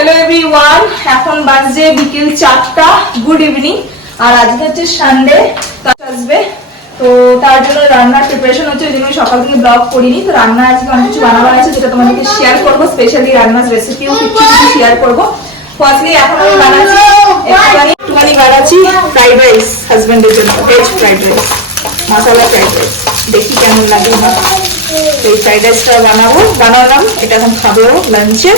Hello everyone, এখন বাজে বিকেল 4টা। Good evening. আর আজকে হচ্ছে সানডে, আসবে তো তার জন্য রান্নার প্রিপারেশন হচ্ছে। ওই জন্য সকাল থেকে ব্লগ করিনি। তো রান্না আজকে অনেক কিছু বানাবার আছে, যেটা তোমাদেরকে শেয়ার করবো। স্পেশালি রান্নার রেসিপিও কিছু শেয়ার করবো। ফার্স্টলি এখন আমি বানাচ্ছি একটুখানি বানাচ্ছি ফ্রাইড রাইস হাজবেন্ডের জন্য, ভেজ ফ্রাইড রাইস, মশলা ফ্রাইড রাইস। দেখি কেমন লাগে। এই ফ্রাইড রাইসটা বানালাম, এটা এখন খাবো লাঞ্চে।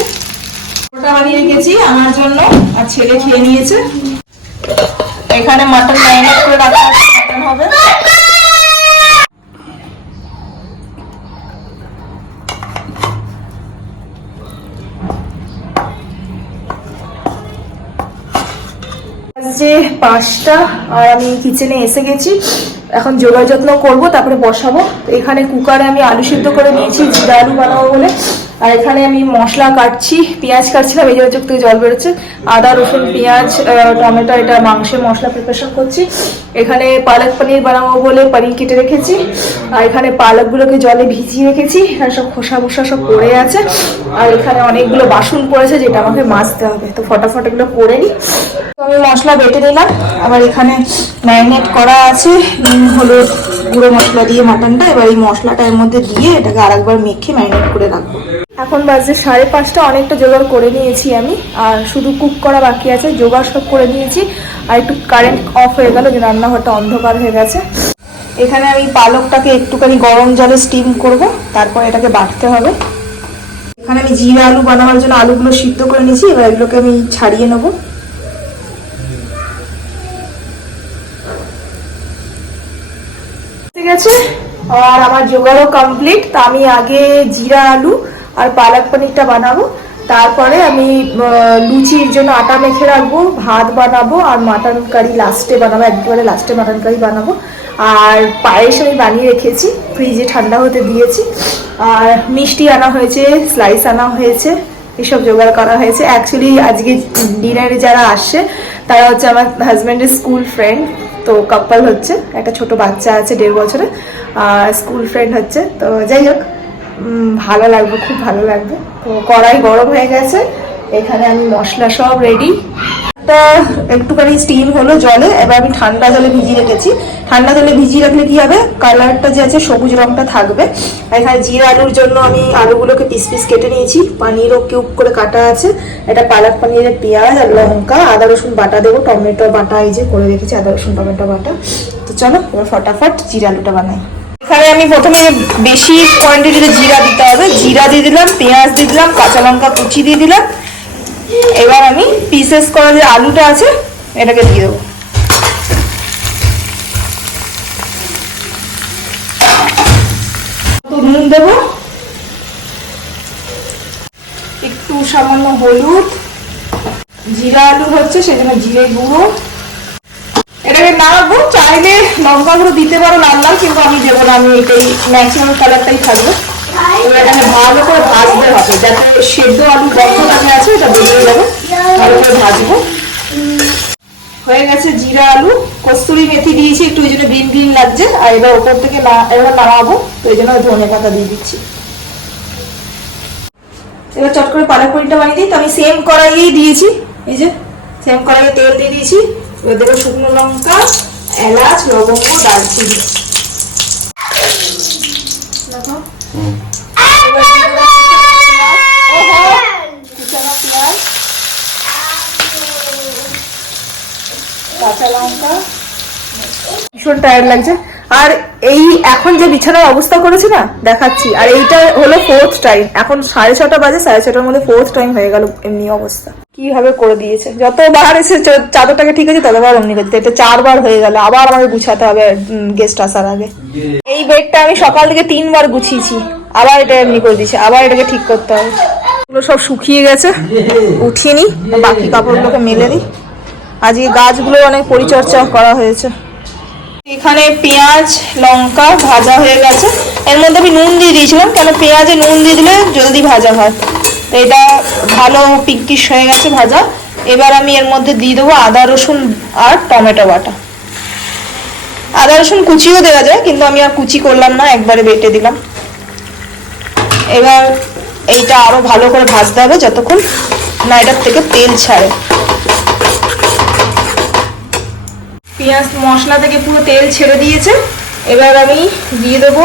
ওটা বানিয়ে রেখেছি আমার জন্য, আর ছেলে খেয়ে নিয়েছে। এখানে মাটন ম্যারিনেট করে রাখা আছে, মাটন হবে। যে 5টা আর আমি কিচেনে এসে গেছি। এখন জোগাড় যত্ন করবো, তারপরে বসাবো। তো এখানে কুকারে আমি আলু সিদ্ধ করে নিয়েছি, জিরা আলু বানাবো বলে। আর এখানে আমি মশলা কাটছি, পেঁয়াজ কাটছিলাম, এই চোখ থেকে জল বেরোচ্ছে। আদা রসুন পেঁয়াজ টমেটো, এটা মাংসের মশলা প্রিপারেশন করছি। এখানে পালক পনির বানাবো বলে পনির কেটে রেখেছি। আর এখানে পালকগুলোকে জলে ভিজিয়ে রেখেছি, এখানে সব খোসা মোসা সব পড়ে আছে। আর এখানে অনেকগুলো বাসন পড়েছে, যেটা আমাকে মাজতে হবে। তো ফটাফট এগুলো করে নিই। তো আমি মশলা বেটে নিলাম। আবার এখানে ম্যারিনেট করা আছে নুন হলুদ গুঁড়ো মশলা দিয়ে মাটনটা। এবার এই মশলাটা এর মধ্যে দিয়ে এটাকে আরেকবার মেখে ম্যারিনেট করে রাখবো। এখন বাজে 5:30, অনেকটা জোগাড় করে নিয়েছি আমি। আর শুধু কুক করা বাকি আছে, জোগাড় সব করে নিয়েছি। আর একটু কারেন্ট অফ হয়ে গেল, যে রান্নাঘরটা অন্ধকার হয়ে গেছে। এখানে আমি পালকটাকে একটুখানি গরম জলে স্টিম করব, তারপর এটাকে বাটতে হবে। এখানে আমি জিরা আলু বানাবার জন্য আলুগুলো সিদ্ধ করে নিয়েছি। এবার এগুলোকে আমি ছাড়িয়ে নেবো। ঠিক আছে, আর আমার জোগাড়ও কমপ্লিট। তা আমি আগে জিরা আলু আর পালক পনিরটা বানাবো, তারপরে আমি লুচির জন্য আটা মেখে রাখবো, ভাত বানাবো, আর মাটন কারি লাস্টে বানাবো, একেবারে লাস্টে মাটন কারি বানাবো। আর পায়েস আমি বানিয়ে রেখেছি, ফ্রিজে ঠান্ডা হতে দিয়েছি। আর মিষ্টি আনা হয়েছে, স্লাইস আনা হয়েছে, এসব জোগাড় করা হয়েছে। অ্যাকচুয়ালি আজকে ডিনারে যারা আসছে তারা হচ্ছে আমার হাজব্যান্ডের স্কুল ফ্রেন্ড। তো কাপল হচ্ছে, একটা ছোট বাচ্চা আছে 1.5 বছরে, আর স্কুল ফ্রেন্ড হচ্ছে। তো যাই হোক, ভালো লাগবে, খুব ভালো লাগবে। তো কড়াই গরম হয়ে গেছে, এখানে আমি মশলা সব রেডি। একটুখানি স্টিম হলো জলে। এবার আমি ঠান্ডা জলে ভিজিয়ে রেখেছি। ঠান্ডা জলে ভিজিয়ে রাখলে কি হবে, কালারটা যে আছে সবুজ রংটা থাকবে। এখানে জিরা আলুর জন্য আমি আলুগুলোকে পিস পিস কেটে নিয়েছি, পানিরও কিউব করে কাটা আছে। এটা পালক পনিরের পেঁয়াজ আর লঙ্কা, আদা রসুন বাটা দেবো, টমেটো বাটা এই যে করে রেখেছি, আদা রসুন টমেটো বাটা। তো চলো এবার ফটাফট জিরা আলুটা বানাই। এখানে আমি প্রথমে বেশি কোয়ান্টিটিতে জিরা দিতে হবে। জিরা দিয়ে দিলাম, পেঁয়াজ দিয়ে দিলাম, কাঁচা লঙ্কা কুচি দিয়ে দিলাম। এবার আমি পিসেস করা যে আলুটা আছে এটাকে দিয়ে দেবো। নুন দেবো, একটু সামান্য হলুদ। জিরা আলু হচ্ছে সেজন্য জিরে গুঁড়ো। এটাকে নাড়াবো, চাইলে লঙ্কা গুঁড়ো দিতে পারো লাল লাল, কিন্তু আমি দেবো না, আমি এটাই ন্যাচারাল কালারটাই থাকবে। এবার এটাকে ভালো করে ভাজতে হবে, যাতে সেদ্ধ আলু গন্ধটাকে আছে এটা বেরিয়ে যাবে। ভালো করে ভাজবো। হয়ে গেছে জিরা আলু। কস্তুরি মেথি দিয়েছি একটু, ওই জন্য গ্রিন গ্রিন লাগছে। আর এবার ওপর থেকে এবার নামাবো, তো এই জন্য ধনে পাতা দিয়ে দিচ্ছি। এবার চট করে পালক পনিরটা বানিয়ে দিই। তো আমি সেম কড়াইয়েই দিয়েছি, এই যে সেম কড়াইয়ে তেল দিয়ে দিয়েছি। এবার দেবো শুকনো লঙ্কা, এলাচ, লবঙ্গ, দারচিনি। দেখো কাঁচা লঙ্কা। ভীষণ টায়ার্ড লাগছে। আর এই এখন যে বিছানার অবস্থা করেছে না, দেখাচ্ছি। আর এইটা হলো 4th টাইম। এখন 6:30 বাজে, 6:30টার মধ্যে 4th টাইম হয়ে গেল এমনি অবস্থা। কিভাবে করে দিয়েছে, যতবার এসে চাদরটাকে ঠিক আছে ততবার অমনি করতে। এটা 4বার হয়ে গেল, আবার আমাকে গুছাতে হবে গেস্ট আসার আগে। এই বেডটা আমি সকাল থেকে 3বার গুছিয়েছি, আবার এটা এমনি করে দিয়েছে, আবার এটাকে ঠিক করতে হবে। এগুলো সব শুকিয়ে গেছে, উঠিয়ে নি, বাকি কাপড়গুলোকে মেলে দিই। আজকে গাছগুলো অনেক পরিচর্যা করা হয়েছে। এখানে পেঁয়াজ লঙ্কা ভাজা হয়ে গেছে। এর মধ্যে আমি নুন দিয়ে দিয়েছিলাম, কেন পেঁয়াজে নুন দিয়ে দিলে জলদি ভাজা হয়। তো এটা ভালো পিঙ্কিশ হয়ে গেছে ভাজা। এবার আমি এর মধ্যে দিয়ে দেবো আদা রসুন আর টমেটো বাটা। আদা রসুন কুচিও দেওয়া যায়, কিন্তু আমি আর কুচি করলাম না, একবারে বেটে দিলাম। এবার এইটা আরো ভালো করে ভাজতে হবে যতক্ষণ না এটার থেকে তেল ছাড়ে। পেঁয়াজ মশলা থেকে পুরো তেল ছেড়ে দিয়েছে। এবার আমি দিয়ে দেবো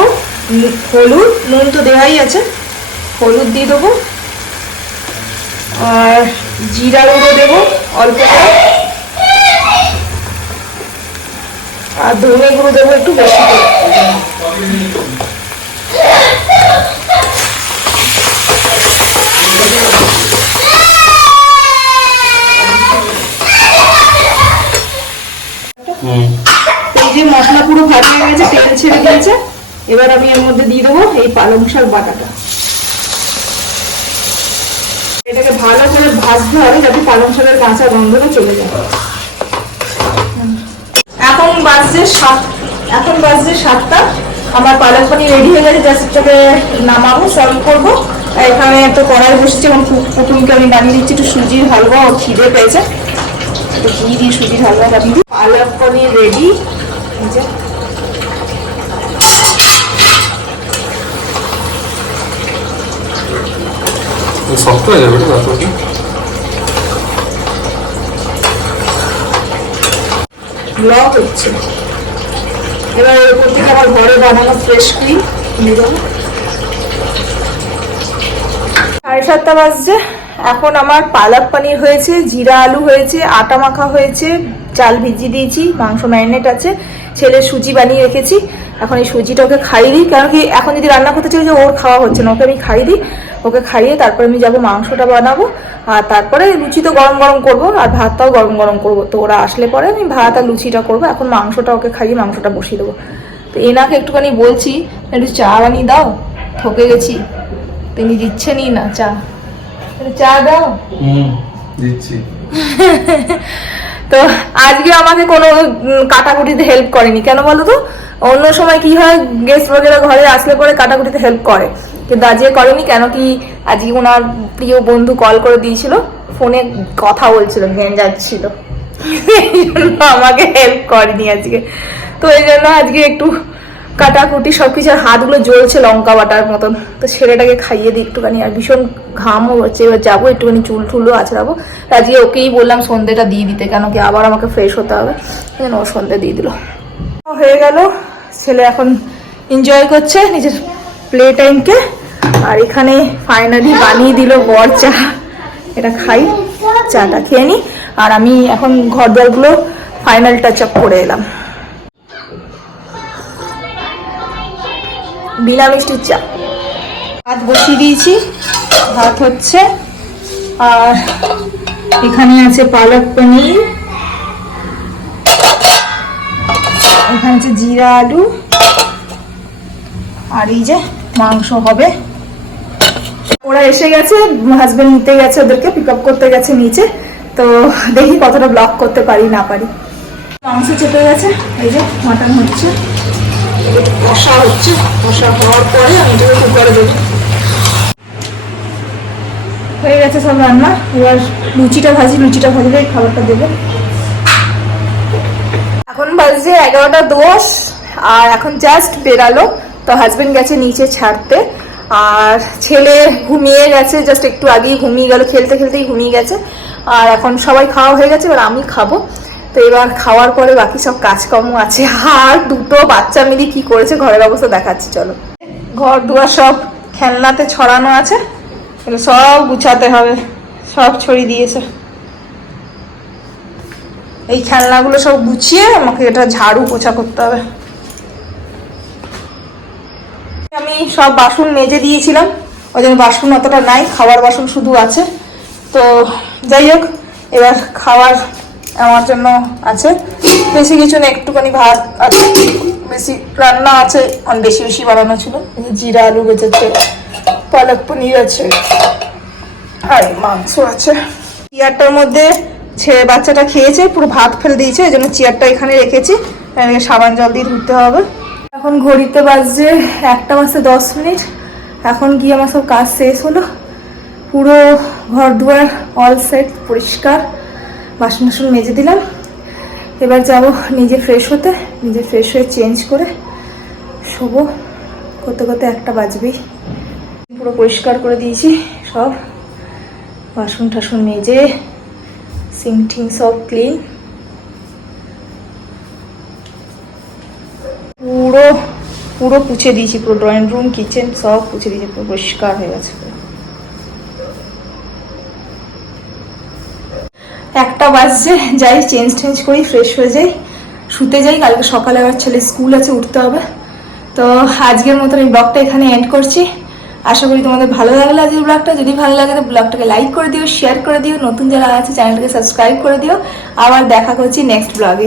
হলুদ, নুন তো দেওয়াই আছে, হলুদ দিয়ে দেবো, আর জিরা গুঁড়ো দেবো অল্প করে, আর ধনে গুঁড়ো দেবো একটু বেশি করে। এই যে মশলা পুরো ভাজা হয়ে গেছে, তেল ছেড়ে দিয়েছে। এবার আমি এর মধ্যে দিয়ে দেবো এই পালং শাক বাটাটা। এটাকে ভালো করে ভাজতে হবে যাতে পালং শাকের কাঁচা গন্ধটা চলে যায়। এখন বাজছে 7টা। আমার পালক পনির রেডি হয়ে গেছে, জাস্ট এটাকে নামাবো, সার্ভ করবো। এখানে তো কড়াই বসেছে, এবং পুতুলকে আমি বানিয়ে দিচ্ছি একটু সুজির হালুয়া, ও খিদে পেয়েছে, একটু ঘি দিয়ে সুজির হালুয়া বানিয়ে দিই। পালক পনির রেডি। শক্ত হয়ে যাবে না? ব্লক হচ্ছে। এবার এর উপর থেকে আমার ঘরে বানানো ফ্রেশ ক্রিম দিয়ে দেবো। 7:30 বাজছে। এখন আমার পালক পনির হয়েছে, জিরা আলু হয়েছে, আটা মাখা হয়েছে, চাল ভিজিয়ে দিয়েছি, মাংস ম্যারিনেট আছে, ছেলে সুজি বানিয়ে রেখেছি। এখন এই সুজিটা ওকে খাইয়ে দিই, কারণ কি এখন যদি রান্না করতে চাই যে ওর খাওয়া হচ্ছে না, ওকে আমি খাইয়ে দিই। ওকে খাইয়ে তারপরে আমি যাবো মাংসটা বানাবো, আর তারপরে লুচি তো গরম গরম করবো, আর ভাতটাও গরম গরম করবো। তো ওরা আসলে পরে আমি ভাত আর লুচিটা করবো। এখন মাংসটা ওকে খাইয়ে মাংসটা বসিয়ে দেবো। তো এনাকে একটুখানি বলছি একটু চা বানিয়ে দাও, ঠকে গেছি, তিনি দিচ্ছেনই না চা। চা দাও। দিচ্ছি। তো আজকে আমাকে কোনো কাটাকুটিতে হেল্প করেনি, কেন বলো তো? অন্য সময় কি হয়, গেস্ট বগেরা ঘরে আসলে পরে কাটাকুটিতে হেল্প করে, কিন্তু আজকে করেনি। কেন কি আজকে ওনার প্রিয় বন্ধু কল করে দিয়েছিল, ফোনে কথা বলছিল, জ্ঞান যাচ্ছিল, এই জন্য আমাকে হেল্প করেনি আজকে। তো এই জন্য আজকে একটু কাটাকুটি সবকিছু, হাতগুলো জ্বলছে লঙ্কা বাটার মতন। তো ছেলেটাকে খাইয়ে দিই একটুখানি, আর ভীষণ ঘামও হচ্ছে। এবার যাবো একটুখানি চুল টুলও আছড়াবো। আজকে ওকেই বললাম সন্ধ্যেটা দিয়ে দিতে, কেন কি আবার আমাকে ফ্রেশ হতে হবে, ও সন্ধ্যে দিয়ে দিল। হয়ে গেল, ছেলে এখন এনজয় করছে নিজের প্লে টাইমকে। আর এখানে ফাইনালি বানিয়ে দিল বর চা। এটা খাই, চাটা খেয়ে নিই, আর আমি এখন ঘর দরগুলো ফাইনাল টাচ আপ করে এলাম। বিনা মিষ্টির চা। ভাত বসিয়ে দিয়েছি, ভাত হচ্ছে। আর এখানে আছে পালক পনির, এখানে আছে জিরা আলু, আর এই যে মাংস হবে। ওরা এসে গেছে, হাজবেন্ড নিতে গেছে, ওদেরকে পিক আপ করতে গেছে নিচে। তো দেখি কতটা ব্লক করতে পারি না পারি। মাংস চেপে গেছে, এই যে মাটন হচ্ছে, কষা হচ্ছে। কষা হওয়ার পরে আমি এটাকে কুকারে দেবো। হয়ে গেছে সব রান্না। এবার লুচিটা ভাজলে খাবারটা দেবো। এখন বাজছে 11:10, আর এখন জাস্ট বেরালো। তো হাজবেন্ড গেছে নিচে ছাড়তে, আর ছেলে ঘুমিয়ে গেছে, জাস্ট একটু আগেই ঘুমিয়ে গেল, খেলতে খেলতেই ঘুমিয়ে গেছে। আর এখন সবাই খাওয়া হয়ে গেছে, এবার আমি খাবো। তো এবার খাওয়ার পরে বাকি সব কাজকর্ম আছে। আর দুটো বাচ্চা মিলে কি করেছে ঘরের অবস্থা দেখাচ্ছি, চলো। ঘর দুয়ার সব খেলনাতে ছড়ানো আছে, এগুলো সব গুছাতে হবে। সব ছড়িয়ে দিয়েছে, এই খেলনাগুলো সব গুছিয়ে আমাকে এটা ঝাড়ু পোছা করতে হবে। আমি সব বাসন মেজে দিয়েছিলাম, ওই জন্য বাসন অতটা নাই, খাওয়ার বাসন শুধু আছে। তো যাই হোক, এবার খাওয়ার আমার জন্য আছে, বেশি কিছু না, একটুখানি ভাত আছে, বেশি রান্না আছে, বেশি বেশি বানানো ছিল। জিরা আলু বেঁচেছে, পালক পনির আছে, আর মাংস আছে। চেয়ারটার মধ্যে বাচ্চাটা খেয়েছে, পুরো ভাত ফেলে দিয়েছে, এই জন্য চেয়ারটা এখানে রেখেছি, সাবান জল দিয়ে ধুতে হবে। এখন ঘড়িতে বাজছে 1:10। এখন গিয়ে আমার সব কাজ শেষ হলো, পুরো ঘর দুয়ার অল সেট, পরিষ্কার, বাসন টাসন মেজে দিলাম। এবার যাব নিজে ফ্রেশ হতে, নিজে ফ্রেশ হয়ে চেঞ্জ করে শোবো। করতে করতে 1টা বাজবেই। পুরো পরিষ্কার করে দিয়েছি সব, বাসন টাসন মেজে সিঙ্ক টিং সব ক্লিন, পুরো পুরো পুছে দিয়েছি, পুরো ড্রয়িং রুম কিচেন সব পুছে দিয়েছি, পুরো পরিষ্কার হয়ে গেছে। একটা বাজছে, যাই চেঞ্জ টেঞ্জ করি, ফ্রেশ হয়ে যাই, শুতে যাই, কালকে সকালে আবার ছেলে স্কুল আছে, উঠতে হবে। তো আজকের মতন এই ব্লগটা এখানে এন্ড করছি। আশা করি তোমাদের ভালো লাগলো আজকের ব্লগটা। যদি ভালো লাগে তো ব্লগটাকে লাইক করে দিও, শেয়ার করে দিও, নতুন যারা আছে চ্যানেলটাকে সাবস্ক্রাইব করে দিও। আবার দেখা করছি নেক্সট ব্লগে।